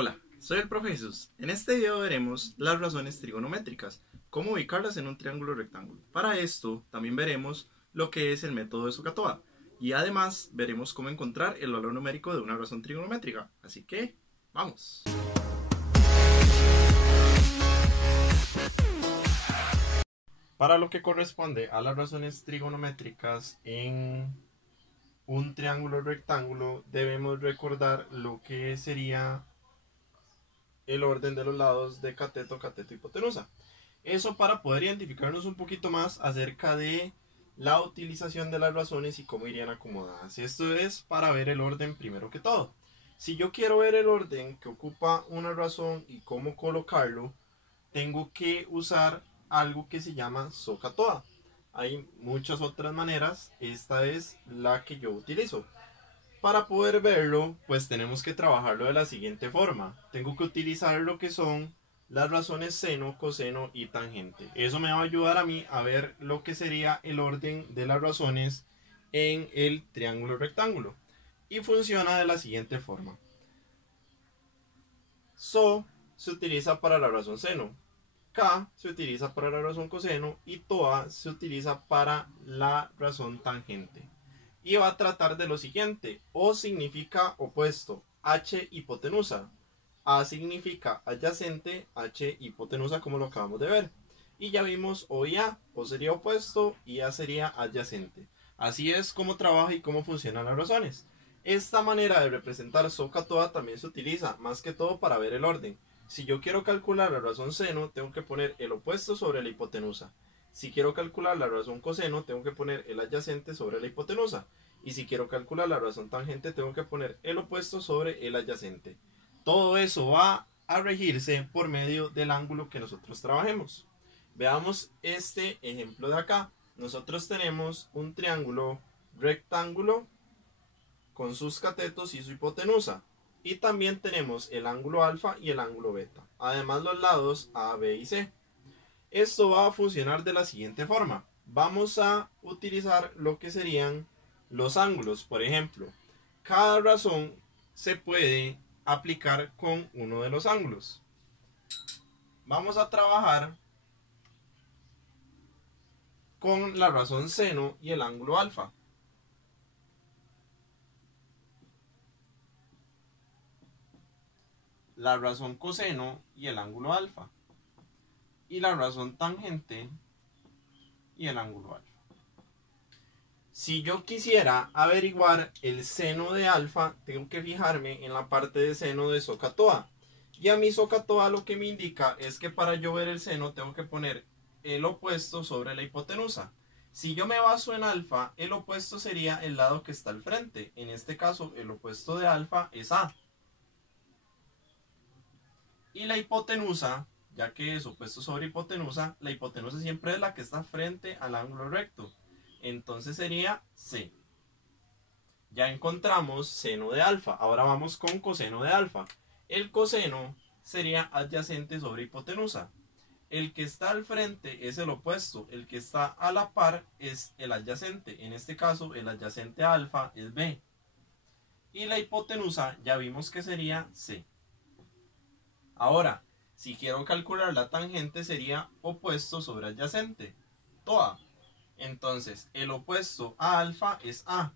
Hola, soy el profe Jesús. En este video veremos las razones trigonométricas, cómo ubicarlas en un triángulo rectángulo. Para esto también veremos lo que es el método de SOHCAHTOA y además veremos cómo encontrar el valor numérico de una razón trigonométrica. Así que, ¡vamos! Para lo que corresponde a las razones trigonométricas en un triángulo rectángulo, debemos recordar lo que sería el orden de los lados de cateto, cateto y hipotenusa. Eso para poder identificarnos un poquito más acerca de la utilización de las razones y cómo irían acomodadas. Esto es para ver el orden primero que todo. Si yo quiero ver el orden que ocupa una razón y cómo colocarlo, tengo que usar algo que se llama SOHCAHTOA. Hay muchas otras maneras, esta es la que yo utilizo. Para poder verlo, pues tenemos que trabajarlo de la siguiente forma. Tengo que utilizar lo que son las razones seno, coseno y tangente. Eso me va a ayudar a mí a ver lo que sería el orden de las razones en el triángulo rectángulo. Y funciona de la siguiente forma. SO se utiliza para la razón seno. K se utiliza para la razón coseno y TOA se utiliza para la razón tangente. Y va a tratar de lo siguiente. O significa opuesto, H hipotenusa. A significa adyacente, H hipotenusa, como lo acabamos de ver. Y ya vimos O y A. O sería opuesto y A sería adyacente. Así es como trabaja y cómo funcionan las razones. Esta manera de representar SOHCAHTOA también se utiliza más que todo para ver el orden. Si yo quiero calcular la razón seno, tengo que poner el opuesto sobre la hipotenusa. Si quiero calcular la razón coseno, tengo que poner el adyacente sobre la hipotenusa. Y si quiero calcular la razón tangente, tengo que poner el opuesto sobre el adyacente. Todo eso va a regirse por medio del ángulo que nosotros trabajemos. Veamos este ejemplo de acá. Nosotros tenemos un triángulo rectángulo con sus catetos y su hipotenusa. Y también tenemos el ángulo alfa y el ángulo beta. Además los lados A, B y C. Esto va a funcionar de la siguiente forma. Vamos a utilizar lo que serían los ángulos. Por ejemplo, cada razón se puede aplicar con uno de los ángulos. Vamos a trabajar con la razón seno y el ángulo alfa. La razón coseno y el ángulo alfa. Y la razón tangente y el ángulo alfa. Si yo quisiera averiguar el seno de alfa, tengo que fijarme en la parte de seno de SOHCAHTOA. Y a mi SOHCAHTOA lo que me indica es que para yo ver el seno tengo que poner el opuesto sobre la hipotenusa. Si yo me baso en alfa, el opuesto sería el lado que está al frente. En este caso, el opuesto de alfa es A. Y la hipotenusa, ya que es opuesto sobre hipotenusa, la hipotenusa siempre es la que está frente al ángulo recto. Entonces sería C. Ya encontramos seno de alfa. Ahora vamos con coseno de alfa. El coseno sería adyacente sobre hipotenusa. El que está al frente es el opuesto. El que está a la par es el adyacente. En este caso, el adyacente a alfa es B. Y la hipotenusa ya vimos que sería C. Ahora, si quiero calcular la tangente sería opuesto sobre adyacente. TOA. Entonces, el opuesto a alfa es A.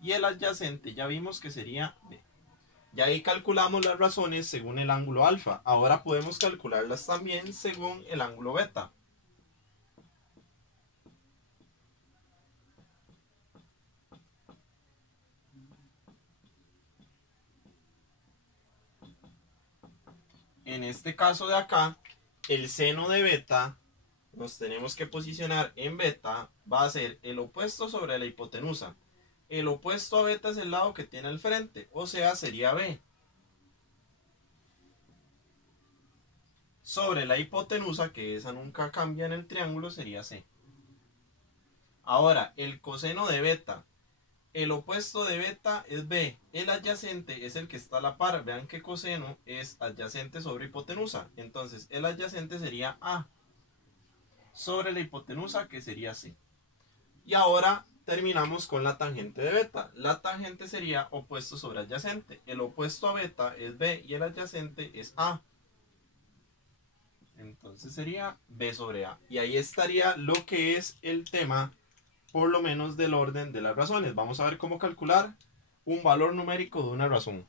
Y el adyacente ya vimos que sería B. Ya ahí calculamos las razones según el ángulo alfa. Ahora podemos calcularlas también según el ángulo beta. En este caso de acá, el seno de beta, nos tenemos que posicionar en beta, va a ser el opuesto sobre la hipotenusa. El opuesto a beta es el lado que tiene al frente, o sea, sería B. Sobre la hipotenusa, que esa nunca cambia en el triángulo, sería C. Ahora, el coseno de beta. El opuesto de beta es B. El adyacente es el que está a la par. Vean que coseno es adyacente sobre hipotenusa. Entonces, el adyacente sería A. Sobre la hipotenusa, que sería C. Y ahora terminamos con la tangente de beta. La tangente sería opuesto sobre adyacente. El opuesto a beta es B y el adyacente es A. Entonces sería B sobre A. Y ahí estaría lo que es el tema, por lo menos del orden de las razones. Vamos a ver cómo calcular un valor numérico de una razón.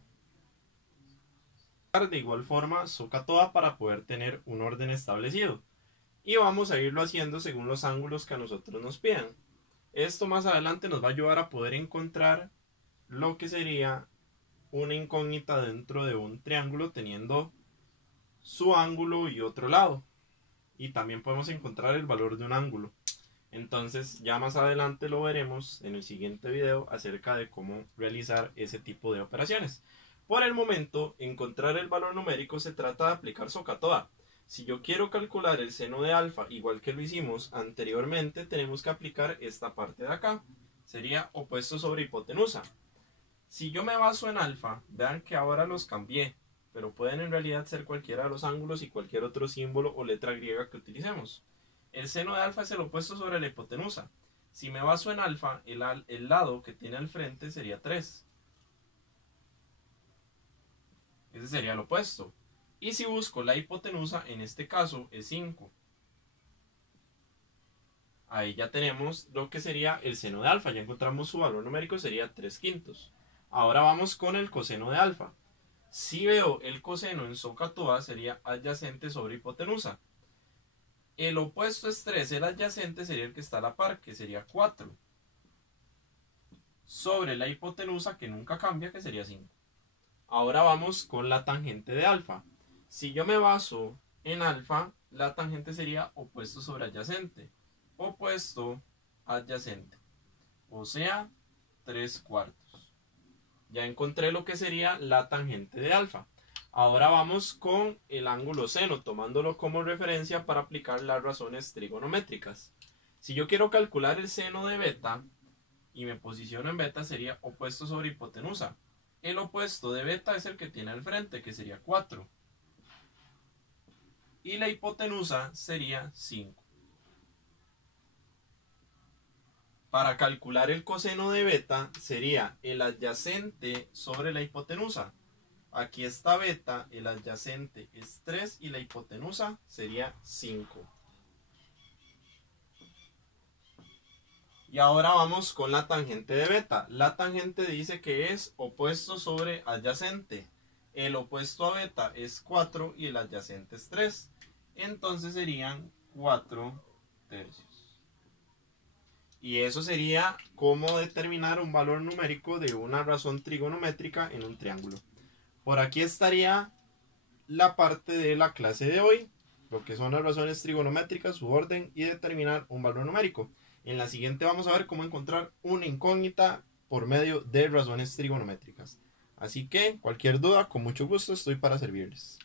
De igual forma, SOHCAHTOA para poder tener un orden establecido. Y vamos a irlo haciendo según los ángulos que a nosotros nos pidan. Esto más adelante nos va a ayudar a poder encontrar lo que sería una incógnita dentro de un triángulo teniendo su ángulo y otro lado. Y también podemos encontrar el valor de un ángulo. Entonces ya más adelante lo veremos en el siguiente video acerca de cómo realizar ese tipo de operaciones. Por el momento, encontrar el valor numérico se trata de aplicar SOHCAHTOA. Si yo quiero calcular el seno de alfa igual que lo hicimos anteriormente, tenemos que aplicar esta parte de acá. Sería opuesto sobre hipotenusa. Si yo me baso en alfa, vean que ahora los cambié, pero pueden en realidad ser cualquiera de los ángulos y cualquier otro símbolo o letra griega que utilicemos. El seno de alfa es el opuesto sobre la hipotenusa. Si me baso en alfa, el lado que tiene al frente sería 3. Ese sería el opuesto. Y si busco la hipotenusa, en este caso es 5. Ahí ya tenemos lo que sería el seno de alfa. Ya encontramos su valor numérico, sería 3/5. Ahora vamos con el coseno de alfa. Si veo el coseno en SOHCAHTOA, sería adyacente sobre hipotenusa. El opuesto es 3, el adyacente sería el que está a la par, que sería 4. Sobre la hipotenusa, que nunca cambia, que sería 5. Ahora vamos con la tangente de alfa. Si yo me baso en alfa, la tangente sería opuesto sobre adyacente. Opuesto adyacente. O sea, 3/4. Ya encontré lo que sería la tangente de alfa. Ahora vamos con el ángulo seno, tomándolo como referencia para aplicar las razones trigonométricas. Si yo quiero calcular el seno de beta y me posiciono en beta, sería opuesto sobre hipotenusa. El opuesto de beta es el que tiene al frente, que sería 4. Y la hipotenusa sería 5. Para calcular el coseno de beta sería el adyacente sobre la hipotenusa. Aquí está beta, el adyacente es 3 y la hipotenusa sería 5. Y ahora vamos con la tangente de beta. La tangente dice que es opuesto sobre adyacente. El opuesto a beta es 4 y el adyacente es 3. Entonces serían 4/3. Y eso sería cómo determinar un valor numérico de una razón trigonométrica en un triángulo. Por aquí estaría la parte de la clase de hoy, lo que son las razones trigonométricas, su orden y determinar un valor numérico. En la siguiente vamos a ver cómo encontrar una incógnita por medio de razones trigonométricas. Así que cualquier duda, con mucho gusto estoy para servirles.